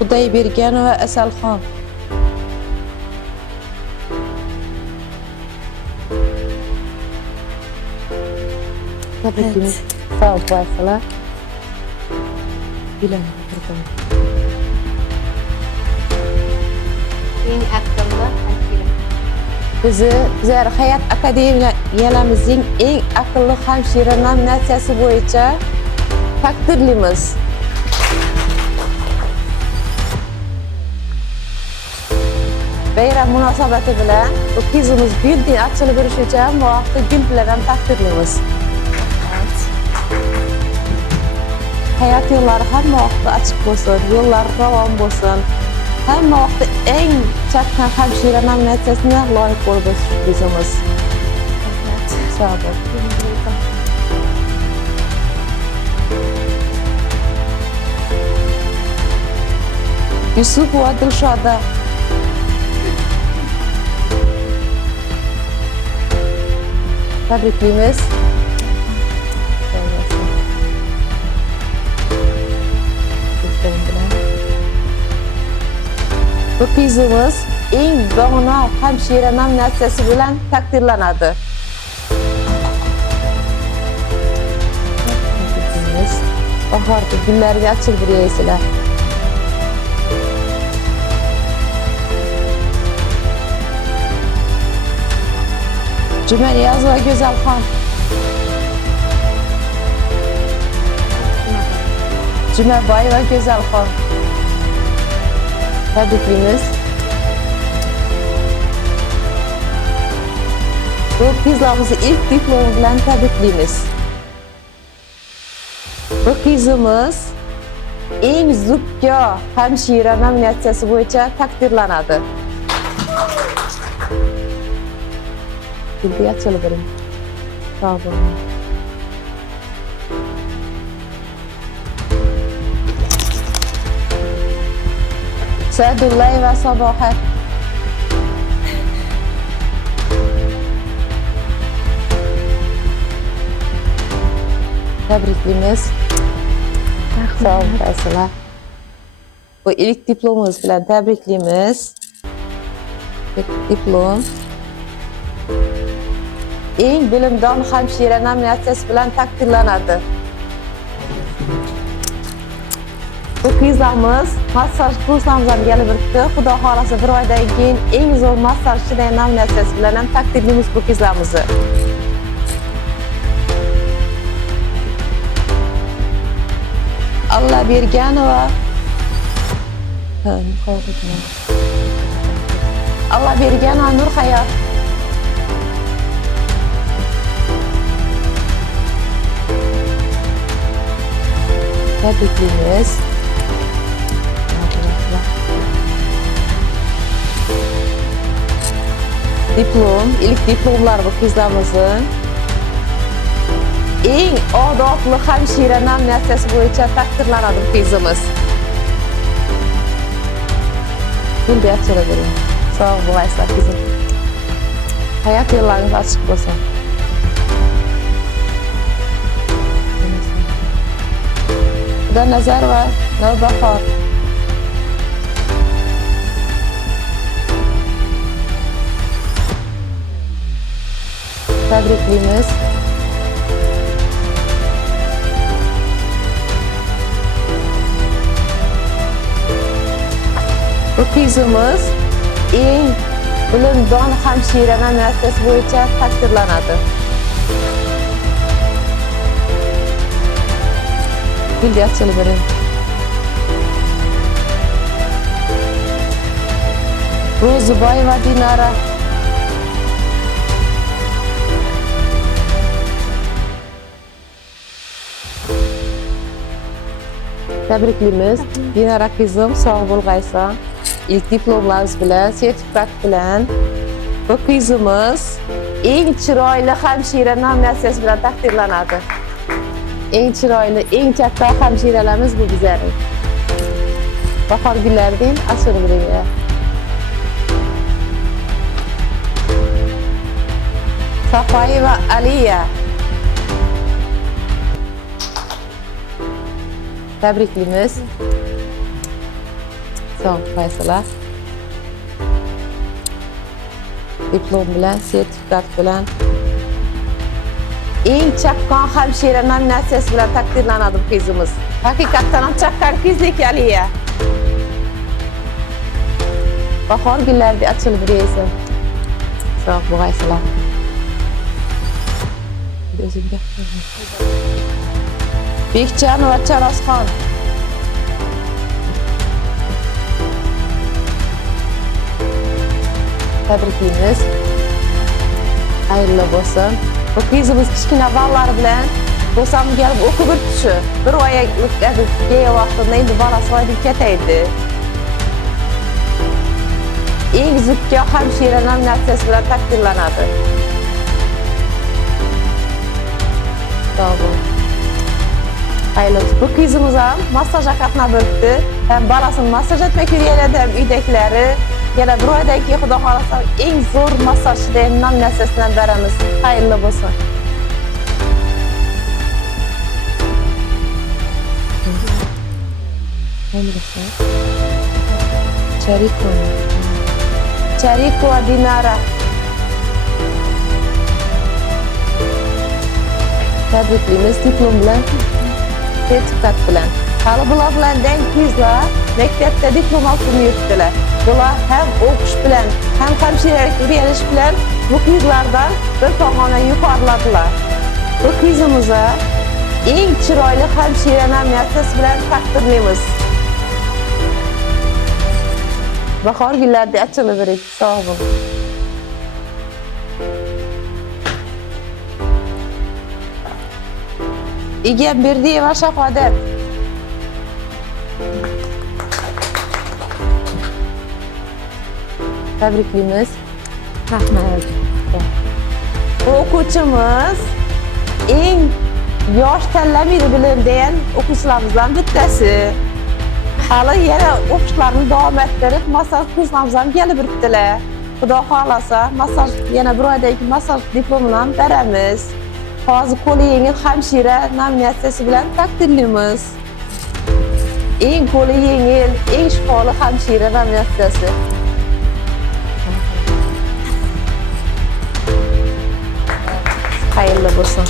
Xudoyberganova Asalxon. Tabriklaymiz. Sağ ol, Baysalar. Bilen bitirdim. Eng aqlli hamshira. Bizi Zar Hayat Akademiyamizning eng aqlli hamshira nominatsiyasi bo'yicha taqdirlaymiz. Bayram munosabati bilan o'tkazimiz bilding ochilib berish uchun bu vaqtda gul bilan ham taqdirlaymiz. Hayat yo'llari hamma vaqtda ochiq bo'lsin, yo'llar ravon bo'lsin. Hamma vaqtda eng chaqqan hamshira nominatsiyasiga loyiq bo'lib o'tkazamiz. Sağ ol. Yusuf va Dilshoda. Tabriklaymiz. Bu qizimiz eng dono hamshira nominatsiyasi bilan taqdirlanadi. Bahorda gullarga ochilib yuraysizlar. Jumaniyaz va Go'zalxon. Jumaboy va Go'zalxon. Tabriklaymiz. Bu qizlarimizni ilk diplomi bilan tabriklaymiz. Bu qizimiz eng zukko hamshira nominatsiyasi bo'yicha taqdirlanadi. Gulga ochilib bering. Sog' bo'ling. Sa'dullayeva Sabohat. Tabriklaymiz. Sağ olun Baysalar. Bu ilk diplomumuz bilan tabriklaymiz. Diplom. Eng bilimdon hamshira nominatsiyasi bilan taqdirlanadi. Bu qizlarimiz massaj kurslarimizdan kelib o'tdi. Xudo xolasa bir oydan keyin eng zo'r massajchi nominatsiyasi bilan ham taqdirlaymiz bu qizlarimizni. Allahberganova. Allahberganova Nurhayot. Tabriklaymiz. Diplom, ilk diplomlar bu qizlarimizning. Eng odobli hamshira nominatsiyasi bo'yicha taqdirlanadi bu qizimiz. Gulga ochilib bering. Sog' bo'laysiz qizim. Hayot yo'llaringiz ochiq bo'lsin. Nazar va Navbahor. Tabriklaymiz. Bu qizimiz eng bilimdon hamshira nominatsiyasi bo'yicha taqdirlanadi. Gulga ochilib bering. Ro'ziboyeva Dinara. Tabriklaymiz. Dinara qizim, sog' bo'lg'aysan. İlk diplomlarimiz bilan, sertifikat bilan bu qizimiz eng chiroyli hamshira nominatsiyasi bilan taqdirlanadi. Eng chiroyli, eng katta hamshiralarimiz bu bizlarning. Bahor gullaridan ochilib bering. Safoyeva Aliya. Tabriklaymiz. Sağ ol Faysala. Diplom bilan, sertifikat bilan eng chaqqon hamshira nominatsiyasi bilan taqdirlanadi bu qizimiz. Haqiqatdan ham chaqqon qizlik Aliya. Bahor gullarida açılıb reysi. Sağ ol Faysala. Özüm gapirdim. Bekcan va Charosxon. Tabriklaymiz. Hayırlı olsun. Bu qizimiz kichkina ballar bilan bo'lsam kelib o'qib o'tishi. Bir oy o'tkazib kelgan vaqtida endi bolasi oyda ketaydi. Eng zukko hamshira nominatsiyasi bilan taqdirlanadi. Sağ olun. Hayırlı olsun. Bu qizimiz ham massajga qatnab o'tdi. Hem bolasini massaj etmek yurganlar hem uydagileri. Yana bir oydan keyin xudo xolasa eng zo'r massajchida nominatsiyasidan beramiz. Hayırlı olsun. Chariko Dinara. Tabriklaymiz diplom bilan, sertifikat bilan. Hali bular bilan deng qizlar maktabda diplom olib yuribdilar. Bular hem o'qish bilan, hem hamshiralik o'rganish bilan bu qizlardan bir pog'ona yuqoriladilar. Bu qizimizga eng chiroyli hamshira nominatsiyasi bilan taqdirlaymiz. Bahor gullarida açılib beradi. Sağ olun. İgem Berdiyeva Shahodat. Tabriklaymiz. Rahmat. Bu o'quvchimiz eng yosh tanlamaydi bilim degan o'quvchilarimizdan bittasi. Hali yana o'qishlarini davom ettirib, massaj kurslarimiz ham kelib o'tdilar. Xudo xolasa, massaj yana bir oydan keyin massaj diplomini ham beramiz. Hozir qo'li yengil hamshira nominatsiyasi bilan taqdirlaymiz. Eng qo'li yengil, eng shifoli hamshira nominatsiyasi. Hayırlı olsun.